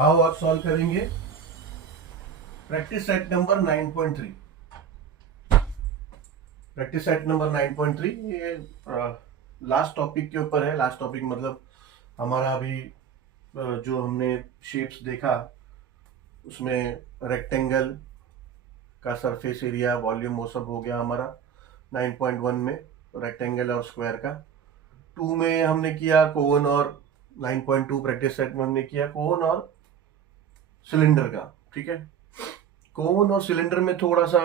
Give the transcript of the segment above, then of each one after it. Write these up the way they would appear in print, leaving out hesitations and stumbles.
आओ आप सॉल्व करेंगे practice set number 9.3। Practice set number 9.3 ये लास्ट टॉपिक के ऊपर है। लास्ट टॉपिक मतलब हमारा अभी जो हमने शेप्स देखा उसमें रेक्टेंगल का सरफेस एरिया वॉल्यूम वो सब हो गया हमारा 9.1 में, रेक्टेंगल और स्क्वायर का। 2 में हमने किया कोन, और 9.2 प्रैक्टिस सेट में हमने किया कोन और सिलेंडर का। ठीक है, कोन और सिलेंडर में थोड़ा सा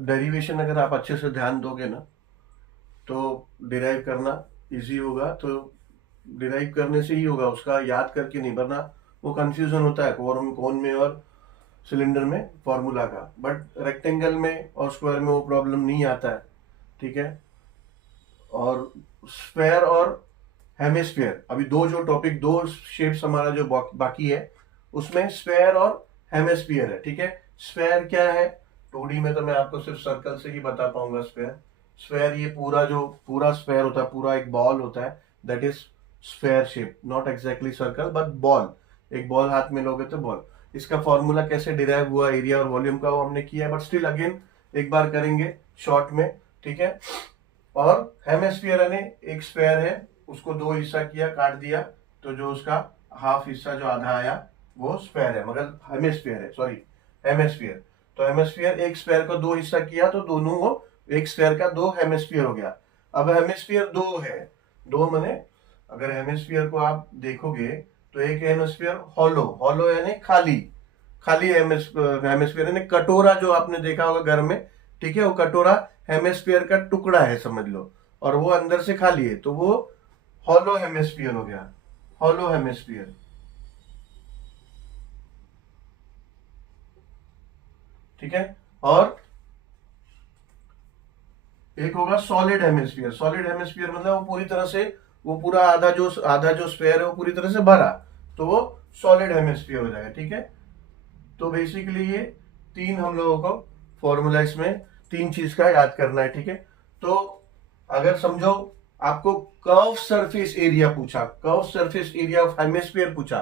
डेरिवेशन अगर आप अच्छे से ध्यान दोगे ना तो डिराइव करना इजी होगा। तो डिराइव करने से ही होगा, उसका याद करके नहीं, वरना वो कंफ्यूजन होता है कोन में और सिलेंडर में फॉर्मूला का। बट रेक्टेंगल में और स्क्वायर में वो प्रॉब्लम नहीं आता है। ठीक है, और स्फेयर और हेमिस्फीयर, अभी दो शेप्स हमारा जो बाकी है उसमें स्फेयर और हेमिस्फीयर है। ठीक है, स्फेयर क्या है 2D में तो मैं आपको सिर्फ सर्कल से ही बता पाऊंगा। स्फेयर स्फेयर ये पूरा स्फेयर होता है, पूरा एक बॉल होता है, that is sphere shape, not exactly circle but ball. एक बॉल हाथ में लोगे तो बॉल। इसका फॉर्मूला कैसे डिराइव हुआ एरिया और वॉल्यूम का वो हमने किया है, बट स्टिल अगेन एक बार करेंगे शॉर्ट में। ठीक है, और हेमिस्फीयर यानी एक स्फेयर है, उसको दो हिस्सा किया, काट दिया, तो जो उसका हाफ हिस्सा जो आधा आया वो स्फेयर है, मगर हेमिस्फीयर है, सॉरी हेमिस्फीयर। तो हेमिस्फीयर एक स्फेयर को दो हिस्सा किया तो दोनों वो एक स्फेयर का दो हेमिस्फीयर हो गया। अब हेमिस्फीयर दो है, दो मने अगर हेमिस्फीयर को आप देखोगे तो एक हेमिस्फीयर हॉलो, हॉलो यानी खाली, खाली हेमिस्फीयर यानी कटोरा जो आपने देखा होगा घर में। ठीक है, वो कटोरा हेमिस्फीयर का टुकड़ा है समझ लो, और वो अंदर से खाली है, तो वो हॉलो हेमिस्फीयर हो गया, हॉलो हेमिस्फीयर। ठीक है, और एक होगा सॉलिड हेमिस्फीयर। सॉलिड हेमिस्फीयर मतलब वो पूरी तरह से, वो पूरा आधा जो स्फेयर है वो पूरी तरह से भरा, तो वो सॉलिड हेमिस्फीयर हो जाएगा। ठीक है, तो बेसिकली ये तीन हम लोगों को फॉर्मूला इसमें तीन चीज का याद करना है। ठीक है, तो अगर समझो आपको कर्व सरफेस एरिया पूछा, curve surface area of hemisphere पूछा,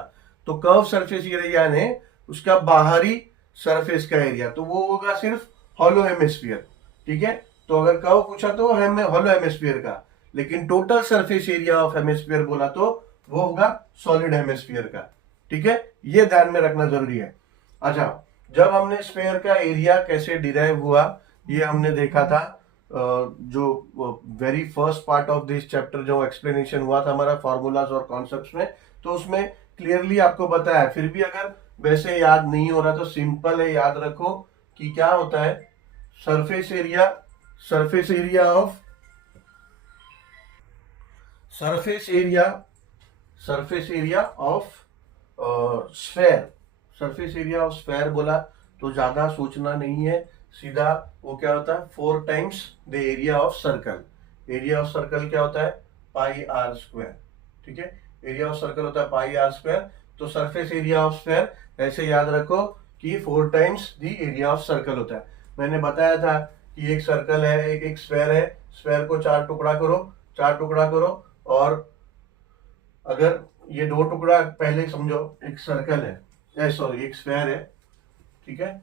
तो कर्व सरफेस एरिया ने उसका बाहरी सरफेस का एरिया, तो वो होगा सिर्फ हॉलो हेमिस्फीयर। ठीक है, तो अगर कर्व पूछा तो हॉलो हेमिस्फीयर का, लेकिन total surface area of hemisphere बोला तो वो होगा सॉलिड हेमिस्फीयर का। ठीक है, ये ध्यान में रखना जरूरी है। अच्छा, जब हमने स्फेयर का एरिया कैसे डिराइव हुआ ये हमने देखा था, जो very first part of this chapter जो एक्सप्लेनेशन हुआ था हमारा फॉर्मूलाज और कॉन्सेप्ट्स में, तो उसमें क्लियरली आपको बताया। फिर भी अगर वैसे याद नहीं हो रहा तो सिंपल है, याद रखो कि क्या होता है surface area, surface area of surface area surface area of sphere. Surface area of sphere बोला तो ज्यादा सोचना नहीं है, सीधा वो क्या होता है 4 times the area of circle. Area of circle क्या होता है पाई आर स्क्वायर। ठीक है, एरिया ऑफ सर्कल होता है पाई आर स्क्वायर। तो सरफेस एरिया ऑफ स्फेयर ऐसे याद रखो कि 4 times the area of circle होता है। मैंने बताया था कि एक सर्कल है, एक स्फेयर है, स्फेयर को चार टुकड़ा करो, चार टुकड़ा करो, और अगर ये दो टुकड़ा पहले समझो, एक सर्कल है, सॉरी एक स्फेयर है। ठीक है,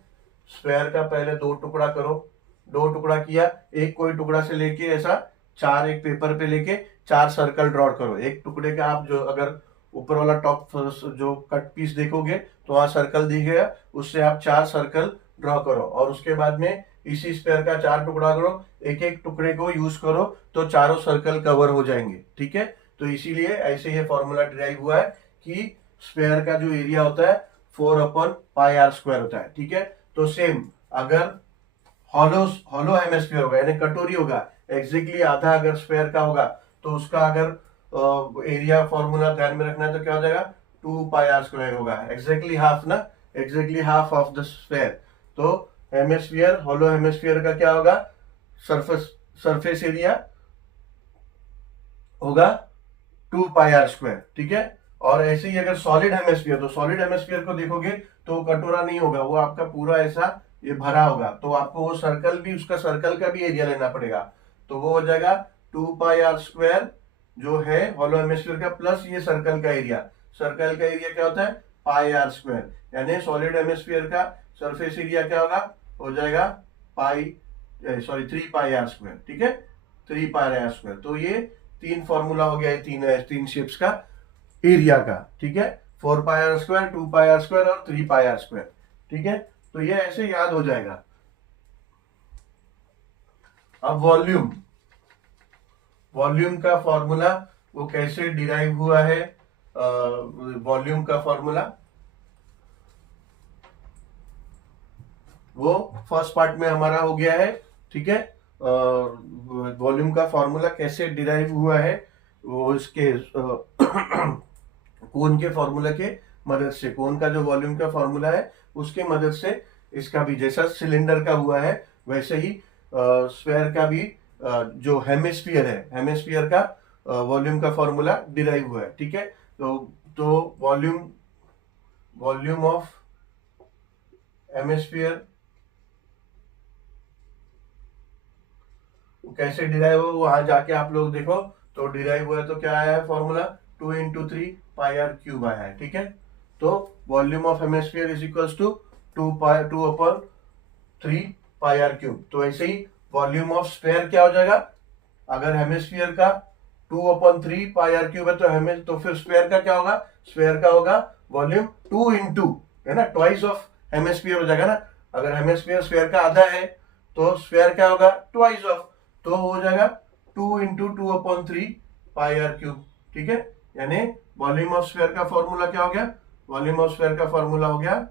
स्फेयर का पहले दो टुकड़ा करो, दो टुकड़ा किया, एक कोई टुकड़ा से लेके ऐसा चार एक पेपर पे लेके चार सर्कल ड्रॉ करो। एक टुकड़े का आप जो अगर ऊपर वाला टॉप जो कट पीस देखोगे तो वहां सर्कल दिखेगा, उससे आप चार सर्कल ड्रॉ करो, और उसके बाद में इसी स्फेयर का चार टुकड़ा करो, एक एक टुकड़े को यूज करो तो चारों सर्कल कवर हो जाएंगे। ठीक है, तो इसीलिए ऐसे ये फॉर्मूला डिराइव हुआ है कि स्फेयर का जो एरिया होता है 4/πr² होता है। ठीक है, तो सेम अगर हॉलो हॉलो हेमिस्फीयर होगा यानी कटोरी होगा, एग्जैक्टली आधा अगर स्फेयर का होगा तो उसका अगर एरिया फॉर्मूला ध्यान में रखना है तो क्या हो जाएगा 2πr² होगा, एग्जैक्टली हाफ ना, exactly half of the sphere. तो हेमिस्फीयर हॉलो हेमिस्फीयर का क्या होगा सरफेस एरिया होगा 2πr²। ठीक है, और ऐसे ही अगर सॉलिड हेमिस्फीयर, तो सॉलिड हेमिस्फीयर को देखोगे तो कटोरा नहीं होगा, वो आपका पूरा ऐसा ये भरा होगा, तो आपको वो सर्कल भी, उसका सर्कल का भी एरिया लेना पड़ेगा, तो वो हो जाएगा 2πr² जो है हॉलो हेमिस्फीयर का, प्लस ये सर्कल का एरिया। सर्कल का एरिया क्या होता है पाई आर स्क्वायर, यानी सॉलिड हेमिस्फीयर का सरफेस एरिया क्या होगा, हो जाएगा पाई, सॉरी 3 पाई आर स्क्वायर, ठीक है, 3 पाई आर स्क्वायर। तो ये तीन फॉर्मूला हो गया है तीन शेप्स का एरिया का, ठीक है, 4 pi R square, 2 pi R square और 3 पाई आर स्क्वायर, ठीक है। तो ये ऐसे याद हो जाएगा। अब वॉल्यूम, वॉल्यूम का फॉर्मूला वो कैसे डिराइव हुआ है, वॉल्यूम का फॉर्मूला वो फर्स्ट पार्ट में हमारा हो गया है, ठीक है। वॉल्यूम का फॉर्मूला कैसे डिराइव हुआ है, वो इसके कोन के फॉर्मूला के मदद से, कोन का जो वॉल्यूम का फॉर्मूला है उसके मदद से इसका भी, जैसा सिलेंडर का हुआ है वैसे ही स्फेयर का भी जो हेमिस्फीयर है, हेमिस्फीयर का वॉल्यूम का फॉर्मूला डिराइव हुआ है, ठीक है। तो वॉल्यूम ऑफ हेमिस्फीयर कैसे डिराइव हो, वहां जाके आप लोग देखो तो डिराइव हुआ है, तो क्या आया है formula, 2 into 3 pi R cube आया है, ठीक है। तो volume of hemisphere is equals to 2 upon 3 pi R cube. तो ऐसे ही वॉल्यूम ऑफ स्फीयर क्या हो जाएगा, अगर हेमिस्फीयर का 2 अपॉन 3 पाई आर क्यूब है तो फिर स्फीयर का क्या होगा, स्फीयर का होगा वॉल्यूम 2 इंटू, है ना, ट्वाइस ऑफ हेमिस्फीयर हो जाएगा ना। अगर हेमिस्फीयर स्फीयर का आधा है तो स्फीयर क्या होगा, ट्वाइस ऑफ, तो हो जाएगा 2 into 2 upon 3 pi R cube, ठीक है। यानी वॉल्यूम ऑफ स्फीयर का फॉर्मूला क्या हो गया, वॉल्यूम ऑफ स्फीयर का फॉर्मूला हो गया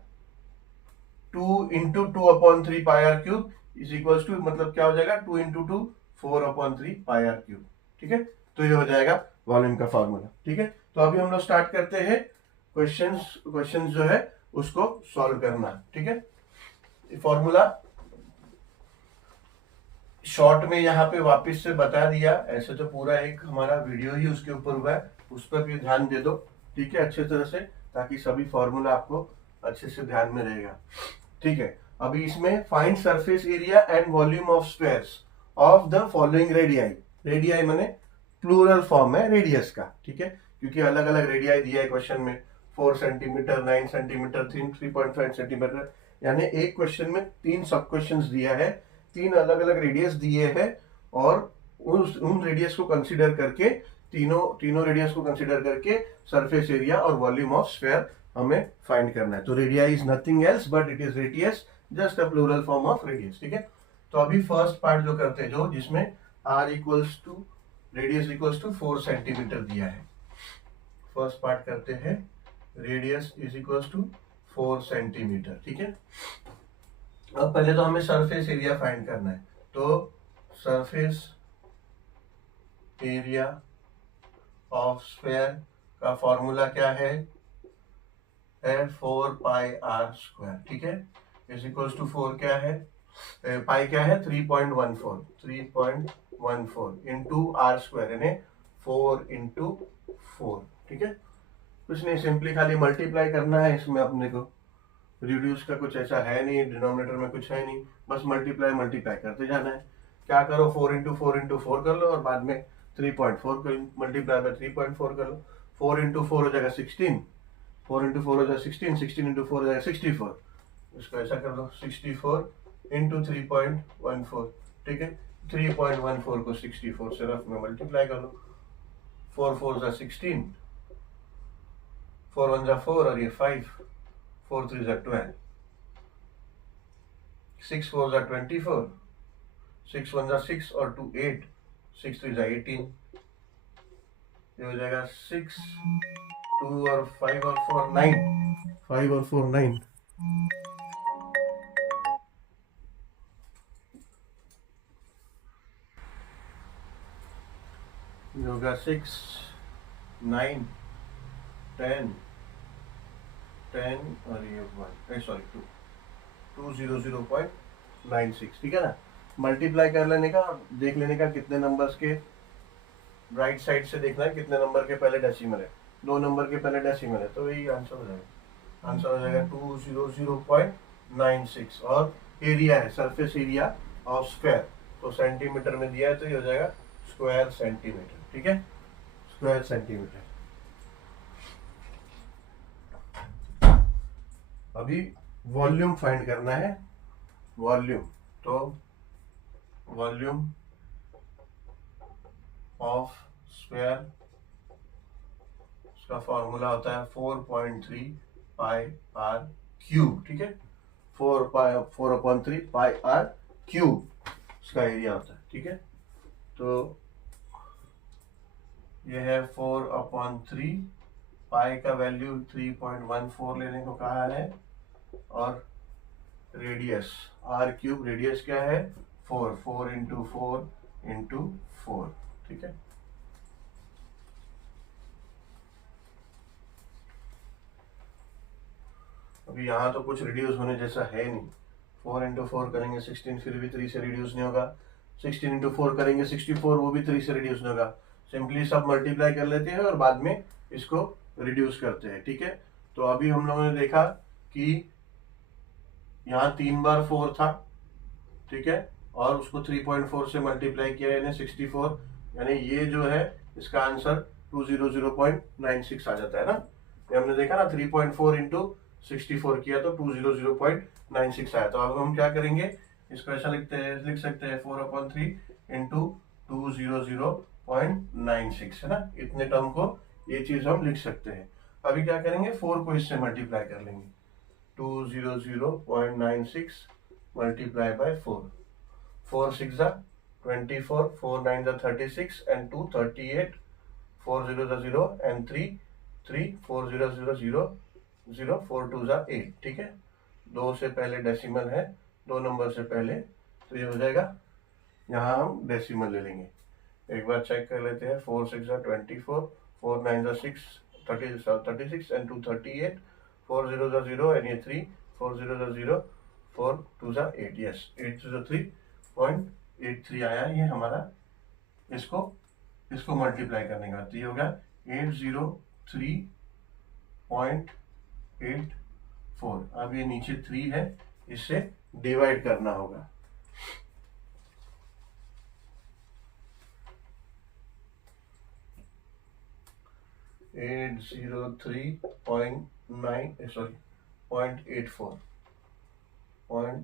2 into 2 upon 3 pi R cube is equal to, मतलब क्या हो जाएगा, 2 into 2 4 upon 3 pi R cube, ठीक है। तो ये हो जाएगा वॉल्यूम का फॉर्मूला, ठीक है। तो अभी हम लोग स्टार्ट करते हैं क्वेश्चंस जो है उसको सॉल्व करना, ठीक है। फॉर्मूला शॉर्ट में यहाँ पे वापस से बता दिया, ऐसे तो पूरा एक हमारा वीडियो ही उसके ऊपर हुआ है, उस पर भी ध्यान दे दो, ठीक है, अच्छे तरह से, ताकि सभी फॉर्मूला आपको अच्छे से ध्यान में रहेगा, ठीक है। अभी इसमें find surface area and volume of spheres of the following radii, radii माने प्लूरल फॉर्म है रेडियस का, ठीक है, क्योंकि अलग अलग रेडियाई दिया है क्वेश्चन में, 4 सेंटीमीटर, 9 सेंटीमीटर, 3.5 सेंटीमीटर, यानी एक क्वेश्चन में 3 सब क्वेश्चन दिया है, 3 अलग अलग रेडियस दिए हैं, और उन रेडियस को कंसीडर करके, तीनों रेडियस को कंसीडर करके सरफेस एरिया और वॉल्यूम ऑफ स्फीयर हमें फाइंड करना है। तो radii is nothing else but it is radius, just a plural form of radius, ठीक है। तो अभी फर्स्ट पार्ट जो करते हैं, जो जिसमें r equals to radius equals to 4 centimetre दिया है, फर्स्ट पार्ट करते हैं, radius is equals to 4 centimetre, ठीक है। अब पहले तो हमें सरफेस एरिया फाइंड करना है, तो सरफेस एरिया ऑफ स्फीयर का फॉर्मूला क्या है, 4 पाई आर स्क्वायर, ठीक है, इज इक्वल्स टू 4 क्या है, पाई क्या है, 3.14 इंटू आर स्क्वायर, यानी 4 इंटू 4, ठीक है। कुछ नहीं, सिंपली खाली मल्टीप्लाई करना है, इसमें अपने को रिड्यूस का कुछ ऐसा है नहीं, डिनोमिनेटर में कुछ है नहीं, बस मल्टीप्लाई करते जाना है। क्या करो, 4 इंटू 4 कर लो, और बाद में 3.4 मल्टीप्लाई बाय 3.4 कर लो, 4 इंटू 4 हो जाएगा 16, 4 इंटू 4 हो जाएगा 16, 16 इंटू 4 हो जाएगा 64, इसको ऐसा कर लो, 64 इंटू 3.14, ठीक है। 3.14 को 64 से रफ में मल्टीप्लाई कर लो, 4 4 जा 16, 4 1 जा 4 और ये 5, 4 3 जा 12, 6 4 जा 24, 6 1 जा 6 और 2 8, 6 3 जा 18, ये हो जाएगा 6 2 और 5 और 4 9, 5 और 4 9, होगा 6 9 10 10 और ये 1, सॉरी 200.96, ठीक है ना। मल्टीप्लाई कर लेने का, देख लेने का कितने नंबर्स के राइट साइड से देखना है, कितने नंबर के पहले डेसिमल है, 2 नंबर के पहले डेसिमल है, तो यही आंसर हो जाएगा, आंसर हो जाएगा 200.96। और एरिया है सरफेस एरिया ऑफ स्क्वायर, तो सेंटीमीटर में दिया है, तो ये हो जाएगा स्क्वायर सेंटीमीटर, ठीक है, स्क्वायर सेंटीमीटर। अभी वॉल्यूम फाइंड करना है, वॉल्यूम। तो वॉल्यूम ऑफ स्फीयर, उसका फॉर्मूला होता है 4.3 पाई आर क्यूब, ठीक है। 4/3 पाई आर क्यूब उसका एरिया होता है, ठीक है। तो यह है 4/3, पाई का वैल्यू 3.14 लेने को कहा है, और रेडियस आर क्यूब, रेडियस क्या है 4 इंटू 4, ठीक है। अभी यहाँ तो कुछ रिड्यूस होने जैसा है नहीं, 4 इंटू 4 करेंगे 16, फिर भी 3 से रिड्यूस नहीं होगा। 16 इंटू 4 करेंगे 64, वो भी 3 से रिड्यूस नहीं होगा। सिंपली सब मल्टीप्लाई कर लेते हैं और बाद में इसको रिड्यूस करते हैं, ठीक है। तो अभी हम लोगों ने देखा कि यहाँ 3 बार 4 था, ठीक है, और उसको 3.4 से मल्टीप्लाई किया यानी 64, यानी ये जो है इसका आंसर 200.96 आ जाता है ना। ये हमने देखा ना, 3.4 इंटू 64 किया तो 200.96 आया। तो अब हम क्या करेंगे, इसको ऐसा लिख सकते हैं 4/3 इंटू 200.96, है ना। इतने टर्म को ये चीज हम लिख सकते हैं। अभी क्या करेंगे, 4 को इससे मल्टीप्लाई कर लेंगे, 200.96 मल्टीप्लाई बाय 4, 4 6 24, 4 9 36 and 2 38, 4 0 0 and 3 4 0 0 0 0, 4 2 8, ठीक है। 2 से पहले डेसिमल है, 2 नंबर से पहले, तो ये हो जाएगा, यहाँ हम डेसिमल ले लेंगे। एक बार चेक कर लेते हैं, 4 6 24, 4 9 6 36 and 2 38, 4 0 0 and ये 3, 4 0 0, 4 2 8, यस 803.83 आया ये हमारा। इसको मल्टीप्लाई करने का, तो ये होगा 803.84। अब ये नीचे 3 है, इससे डिवाइड करना होगा।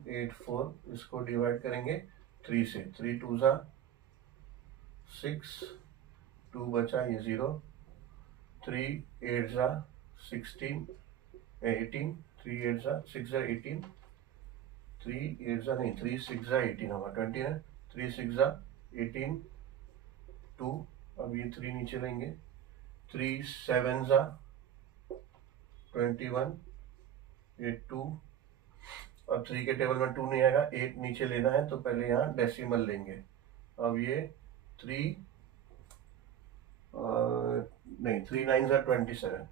.84 इसको डिवाइड करेंगे 3 से, 3 2 6, 2 बचा ये 0, 3 8 16 18, 3 8 6 18, 3 8 नहीं 3 6 18 होगा 20 है, 3 6 18, 2, अब ये 3 नीचे लेंगे, 3 7 21, ये 2, अब 3 के टेबल में 2 नहीं आएगा, 8 नीचे लेना है, तो पहले यहाँ डेसिमल लेंगे। अब ये 3 नहीं 3 9 27,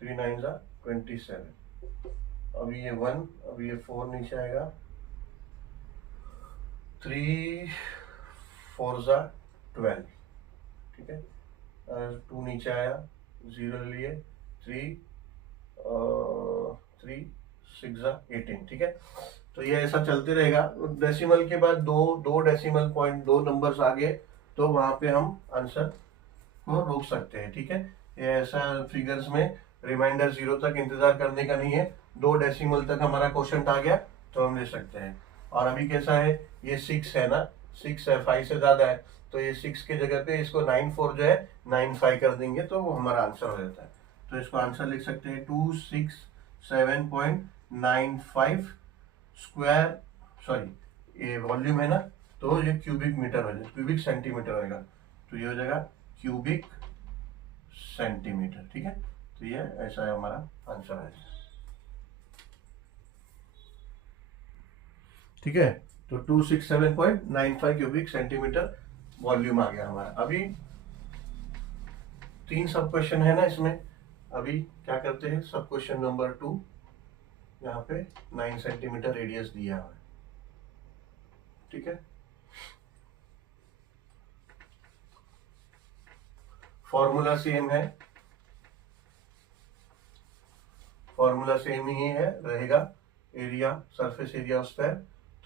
3 9 27, अब ये 1, अब ये 4 नीचे आएगा, 3 4 12, ठीक है। 2 नीचे आया, 0 लिए, 3 6 18, ठीक है। तो ये ऐसा चलते रहेगा। डेसिमल के बाद दो डेसिमल पॉइंट, 2 नंबर्स आगे, तो वहां पे हम आंसर को रोक सकते हैं, ठीक है। ये ऐसा फिगर्स में रिमाइंडर 0 तक इंतजार करने का नहीं है, 2 डेसिमल तक हमारा क्वेश्चन आ गया तो हम ले सकते हैं। और अभी कैसा है, ये 6 है ना, 6 है, 5 से ज्यादा है, तो ये 6 के जगह पे इसको 9 4 जो है 9 5 कर देंगे तो वो हमारा आंसर हो जाता है। तो इसको आंसर लिख सकते हैं 267.95 स्क्वायर, सॉरी ये वॉल्यूम है ना, तो ये क्यूबिक मीटर हो जाएगा, क्यूबिक सेंटीमीटर होगा, तो ये हो जाएगा क्यूबिक सेंटीमीटर, ठीक है। तो ये ऐसा है हमारा आंसर है, ठीक है। तो 267.95 क्यूबिक सेंटीमीटर वॉल्यूम आ गया हमारा। अभी 3 सब क्वेश्चन है ना इसमें, अभी क्या करते हैं, सब क्वेश्चन नंबर 2, यहाँ पे 9 सेंटीमीटर रेडियस दिया हुआ है, ठीक है। फॉर्मूला सेम है, फॉर्मूला सेम ही है रहेगा, area surface area of sphere,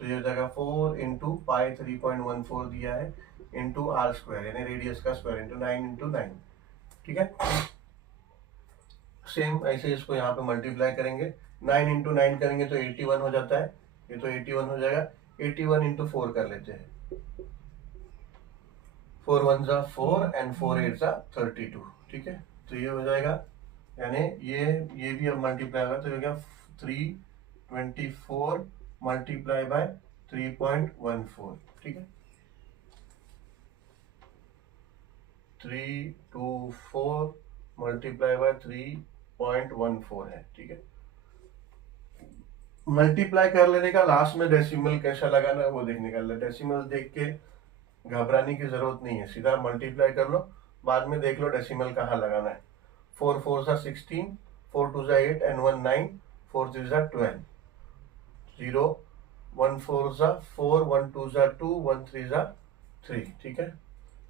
तो ये हो जाएगा 4 इंटू पाई 3.14 दिया है इंटू आर स्क्वायर, यानी रेडियस का स्क्वायर, इंटू 9 इंटू 9, ठीक है। सेम ऐसे इसको यहाँ पे मल्टीप्लाई करेंगे, 9 इंटू 9 करेंगे तो 81 हो जाता है, ये तो 81 हो जाएगा। 81 इंटू 4 कर लेते हैं, 4 1 जा 4 एंड 4 8 जा 32, ठीक है। तो ये हो जाएगा, यानी ये भी अब मल्टीप्लाई होगा तो हो गया 324 मल्टीप्लाई बाय 3.14, ठीक है। 324 मल्टीप्लाई बाय 3.14 है, ठीक है। मल्टीप्लाई कर लेने का लास्ट में डेसिमल कैसा लगाना है वो देखने का, डेसिमल देख के घबराने की जरूरत नहीं है, सीधा मल्टीप्लाई कर लो, बाद में देख लो डेसिमल कहाँ लगाना है। 4 4 जा 16, 4 2 जा 8 एंड 1 9, 4 3 जा 12, 0 1 4 जा 4, 1 2 जा 2, 1 3 जा 3, ठीक है।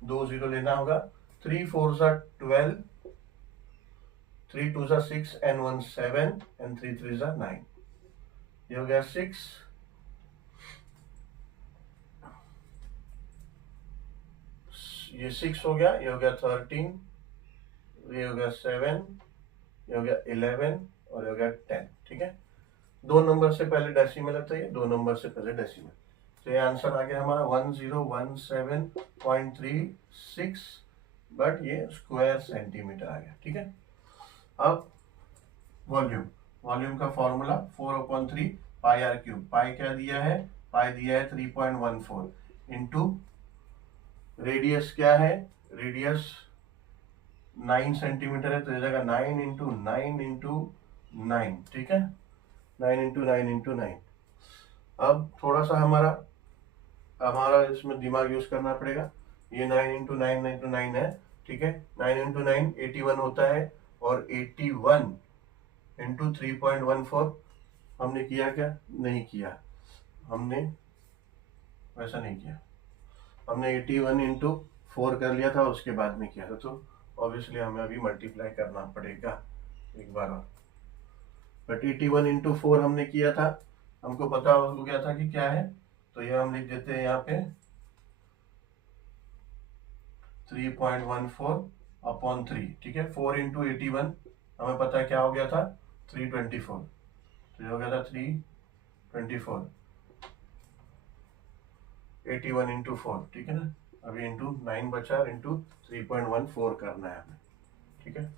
2 0 लेना होगा। 3 4 जा 12, 3 2 जा 6 एंड 1 7 एंड 3 3 जा 9, ये हो गया 6, ये 6 हो गया, ये हो गया 13, ये हो गया 7, ये हो गया 11 और ये हो गया 10, ठीक है। 2 नंबर से पहले डेसिमल है तो ये 2 नंबर से पहले डेसिमल, तो ये आंसर आ गया हमारा 1017.36, बट ये स्क्वायर सेंटीमीटर आ गया, ठीक है। अब वॉल्यूम का फॉर्मूला 4/3 पाई आर क्यूब, पाई क्या दिया है, पाई दिया है 3.14 इंटू रेडियस क्या है, रेडियस 9 सेंटीमीटर है तो ये जाएगा 9 इंटू 9 इंटू 9, ठीक है। 9 इंटू 9 इंटू 9। अब थोड़ा सा हमारा इसमें दिमाग यूज करना पड़ेगा, ये 9 इंटू 9 इंटू 9 है, ठीक है। 9 इंटू 9 81 होता है, और 81 इंटू 3.14 हमने किया क्या, नहीं किया, हमने वैसा नहीं किया, हमने 81 इंटू 4 कर लिया था, उसके बाद में किया था, तो ऑब्वियसली हमें अभी मल्टीप्लाई करना पड़ेगा एक बार और। बट 81 इंटू 4 हमने किया था, हमको पता हो गया था कि क्या है, तो ये हम लिख देते हैं यहाँ पे 3.14 अपॉन 3, ठीक है। 4 इंटू 81 हमें पता है क्या हो गया था, 324, तो ये हो गया था 324, 81 इंटू 4, ठीक है ना। अभी इंटू 9 बचा, इंटू 3.14 करना है हमें, ठीक है।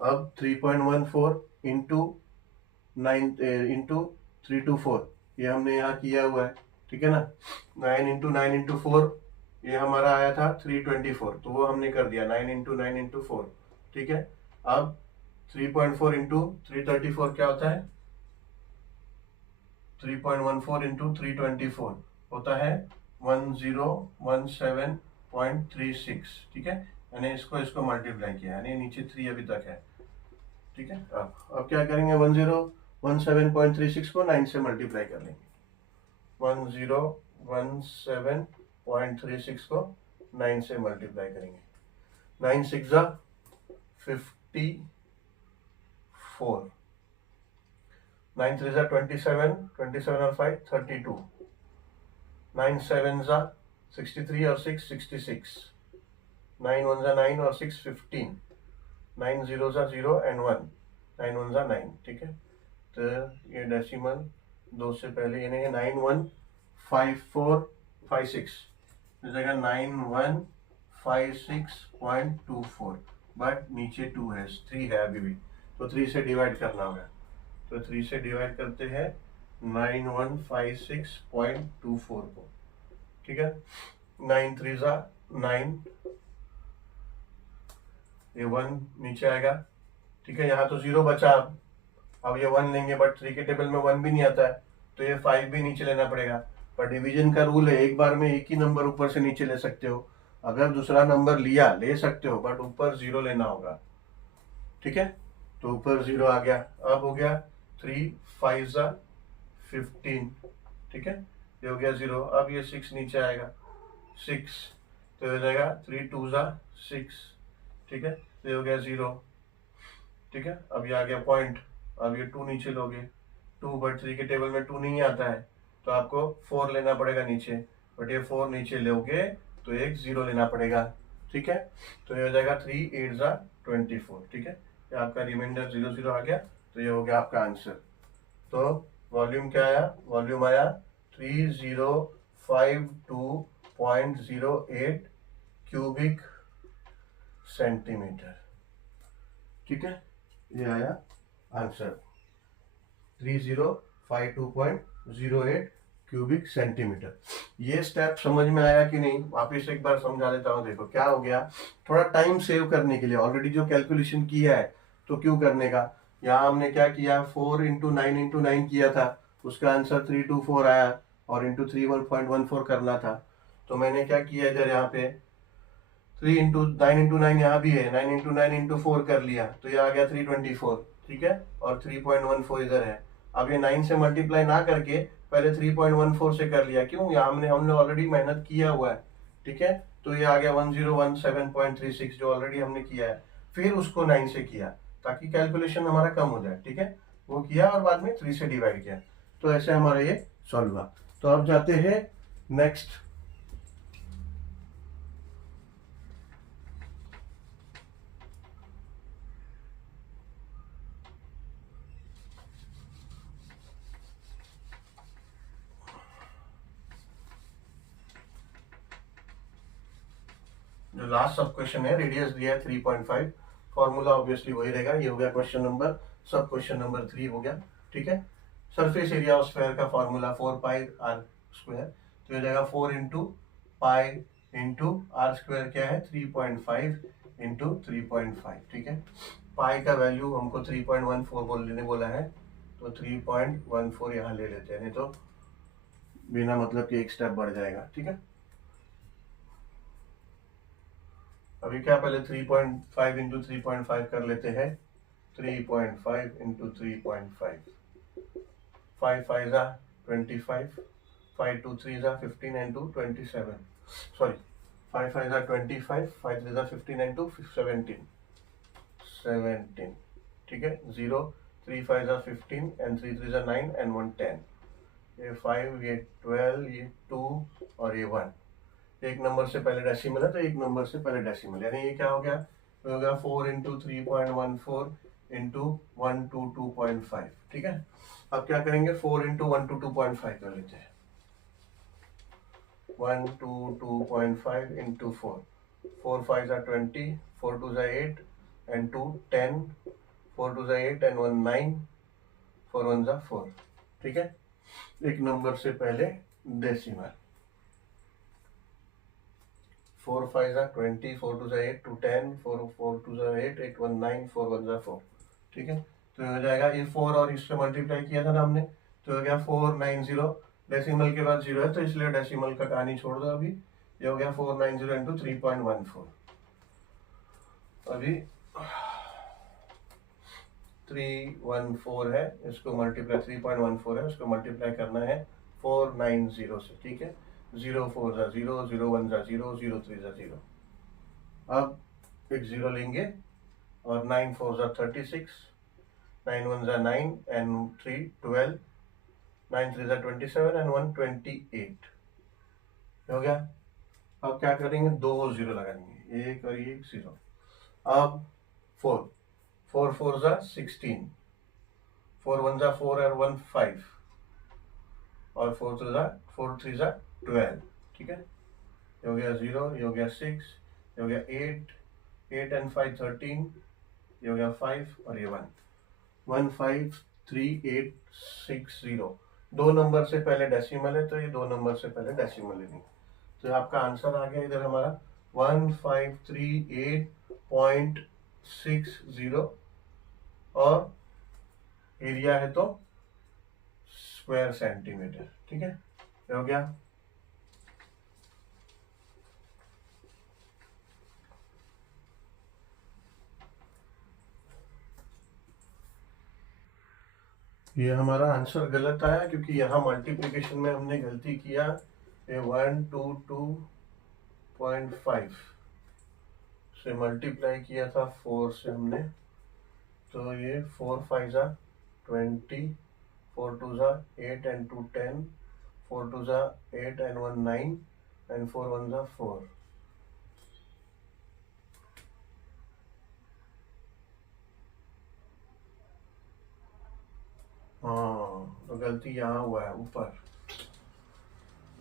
अब 3.14 इंटू 9 इंटू 324 ये हमने यहाँ किया हुआ है, ठीक है ना। 9 इंटू 9 इंटू 4 ये हमारा आया था 324, तो वो हमने कर दिया 9 इंटू 9 इंटू 4, ठीक है। अब 3.4 इंटू 334 क्या होता है, 3.14 इंटू 324 होता है 1017.36, ठीक है। यानी इसको मल्टीप्लाई किया, यानी नीचे 3 अभी तक है, ठीक है। अब क्या करेंगे, 1017.36 को 9 से मल्टीप्लाई कर लेंगे, 1017.36 को 9 से मल्टीप्लाई करेंगे, 9 6 जा 54, 9 3 जा 27, 27 और 5 32, 9 7 जा 63 और 6 66, 9 1 जा 9 और 6 15, 9 0 जा 0 एंड 1, 9 1 जा 9, ठीक है। तो ये डेसिमल 2 से पहले यानी 915456 इस जगह 9156.24, बट नीचे 2 है, 3 है अभी भी, तो 3 से डिवाइड करना होगा, तो 3 से डिवाइड करते हैं 9156.24 को, ठीक है। 9 3 जा 9, ये 1 नीचे आएगा, ठीक है। यहाँ तो 0 बचा, अब ये 1 लेंगे, बट 3 के टेबल में 1 भी नहीं आता है, तो ये 5 भी नीचे लेना पड़ेगा। पर डिवीजन का रूल है, एक बार में एक ही नंबर ऊपर से नीचे ले सकते हो, अगर दूसरा नंबर लिया ले सकते हो, बट ऊपर 0 लेना होगा, ठीक है। तो ऊपर 0 आ गया, अब हो गया 3 5 जा 15, ठीक है, ये हो गया 0। अब ये 6 नीचे आएगा 6, तो हो जाएगा 3 2 जा 6, ठीक है, तो ये हो गया 0, ठीक है। अब ये आ गया पॉइंट, अब ये 2 नीचे लोगे, 2, बट 3 के टेबल में 2 नहीं आता है, तो आपको 4 लेना पड़ेगा नीचे, बट ये 4 नीचे लोगे तो एक 0 लेना पड़ेगा, ठीक है। तो ये हो जाएगा 3 8 जा 24, ठीक है। ये आपका रिमाइंडर 0 0 आ गया, तो ये हो गया आपका आंसर। तो वॉल्यूम क्या आया, वॉल्यूम आया 3052.08 क्यूबिक सेंटीमीटर, ठीक है। ये आया आंसर 3052.08 क्यूबिक सेंटीमीटर। ये स्टेप समझ में आया कि नहीं, वापिस एक बार समझा देता हूँ। देखो क्या हो गया, थोड़ा टाइम सेव करने के लिए ऑलरेडी जो कैलकुलेशन किया है, तो क्यों करने का, यहाँ हमने क्या किया 4 इंटू 9 इंटू 9 किया था, उसका आंसर 324 आया, और इंटू 31.14 करना था। तो मैंने क्या किया इधर, यहाँ पे 3 इंटू 9 इंटू 9 यहाँ भी है, 9 इंटू 9 इंटू 4 कर लिया, तो ये आ गया 324, ठीक है। और 3.14 इधर है। अब ये 9 से मल्टीप्लाई ना करके पहले 3.14 से कर लिया, क्यों, यहाँ हमने ऑलरेडी मेहनत किया हुआ है, ठीक है। तो ये आ गया 1017.36 जो ऑलरेडी हमने किया है, फिर उसको 9 से किया ताकि कैलकुलेशन हमारा कम हो जाए, ठीक है। वो किया और बाद में 3 से डिवाइड किया, तो ऐसे हमारा ये सॉल्व हुआ। तो अब जाते हैं नेक्स्ट। जो लास्ट सब क्वेश्चन है, रेडियस दिया है 3.5, फॉर्मूला ऑब्वियसली वही रहेगा। ये हो गया क्वेश्चन नंबर, सब क्वेश्चन नंबर 3 हो गया, ठीक है। सरफेस एरिया ऑफ स्क्वायर का फॉर्मूला 4 पाई आर स्क्वायर, तो ये जाएगा 4 into pi into R square क्या है 3.5 इंटू 3.5, ठीक है। पाई का वैल्यू हमको 3.14 लेने बोला है, तो 3.14 यहाँ ले लेते हैं, नहीं तो बिना मतलब कि एक स्टेप बढ़ जाएगा, ठीक है। अभी क्या, पहले 3.5 इंटू 3.5 कर लेते हैं, 3.5 इंटू 3.5, 5 5 जा 25, 5 2 3 जा 15 इंटू 27, सॉरी 5 5 जा 25, 5 3 जा 15 इंटू 17, ठीक है। 0 3 5 जा 15 एंड 3 3 जा 9 एंड 1 10, ये 5, ये 12, ये 2 और ये 1। एक नंबर से पहले डेसिमल है, तो एक नंबर से पहले डेसिमल, यानी ये क्या हो गया, तो हो गया 4 इंटू 3.14 इंटू 122.5, ठीक है। अब क्या करेंगे, 4 इंटू 122.5 कर लेते हैं, 122.5 इंटू 4, 4 5 जा 20, 4 2 जा 8 एंड 2 10, 4 2 जा 8 एंड 1 9, 4 1 जा 4, ठीक है। एक नंबर से पहले डेसिमल, 4 5 जा 20, 4 2 जा 8, 2 10, 4 2 जा 8, 8 1 9, 4 1 जा 4, ठीक है। तो हो जाएगा, ये 4 और इससे मल्टीप्लाई किया था ना हमने, तो हो गया 490, डेसिमल के बाद 0 है तो इसलिए डेसिमल का कहानी छोड़ दो अभी। ये हो गया 490 इंटू 3.14, अभी 314 है, इसको मल्टीप्लाई 3.14 है, उसको मल्टीप्लाई करना है 490 से, ठीक है। 0 4 जा 0, 0 1 जा 0, 0 3 जा 0, अब एक 0 लेंगे और 9 4 जा 36, 9 1 जा 9 एंड 3 12, 9 3 जा 27 एंड 1 28, हो गया। अब क्या करेंगे, 2 0 लगाएंगे, एक और एक 0। अब 4 4 4 जा 16, 4 1 जा 4 और 1 5, और 4 3 जा 12, ठीक है। ये हो गया 0, ये हो गया 6, ये हो गया 8, 8 एंड 5 13, ये हो गया 5 और ये 1, 1 5 3 8 6 0। दो नंबर से पहले डेसिमल है, तो ये दो नंबर से पहले डेसिमल लेंगे, तो आपका आंसर आ गया इधर हमारा 1538.60, और एरिया है तो स्क्वायर सेंटीमीटर, ठीक है। हो गया। ये हमारा आंसर गलत आया क्योंकि यहाँ मल्टीप्लिकेशन में हमने गलती किया, ये 122.5 से मल्टीप्लाई किया था 4 से हमने, तो ये 4 5 जा 20, 4 2 जा 8 एंड 2 10, 4 2 जा 8 एंड 1 9 एंड 4 1 जा 4, गलती यहाँ हुआ है, ऊपर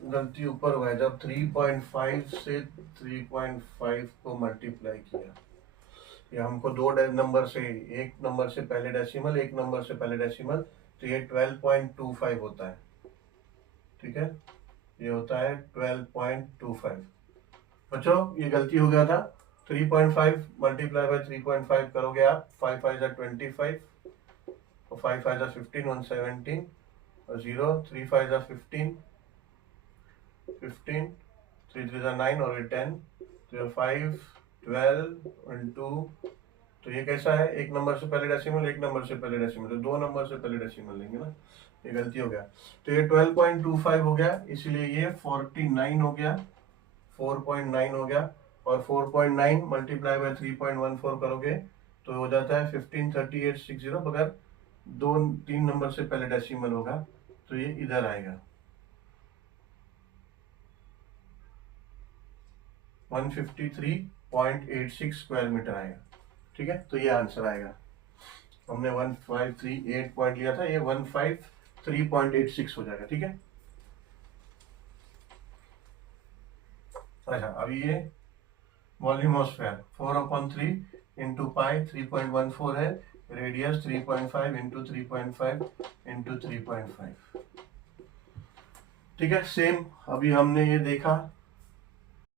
गलती ऊपर हुआ है। जब 3.5 से 3.5 को मल्टीप्लाई किया, ये हमको दो नंबर से, एक नंबर से पहले डेसिमल, एक नंबर से पहले डेसिमल, तो ये 12.25 होता है। ठीक है, ये होता है 12.25। बच्चों ये गलती हो गया था। 3.5 मल्टीप्लाई बाय 3.5 करोगे आप, 5 5 25 और 5 5 15, 117 और 0, 3 5 15 15, 3 3 9 और 10, तो 5 12 इंटू, तो ये कैसा है, एक नंबर से पहले डेसिमल, एक नंबर से पहले डेसिमल, तो दो नंबर से पहले डेसिमल लेंगे ना, ये गलती हो गया। तो ये 12.25 हो गया, इसलिए ये 49 हो गया, 4.9 हो गया। और 4.9 मल्टीप्लाई बाय 3.14 करोगे तो हो जाता है 153860, अगर दो तीन नंबर से पहले डेसिमल होगा तो ये इधर आएगा 153.86 स्क्वायर मीटर आएगा। ठीक है, तो ये आंसर आएगा। हमने 1538 पॉइंट लिया था, ये 153.86 हो जाएगा। ठीक है, अच्छा अब ये volume of sphere 4/3 into pi 3.14 है, रेडियस 3.5 इंटू 3.5 इंटू 3.5। ठीक है, सेम अभी हमने ये देखा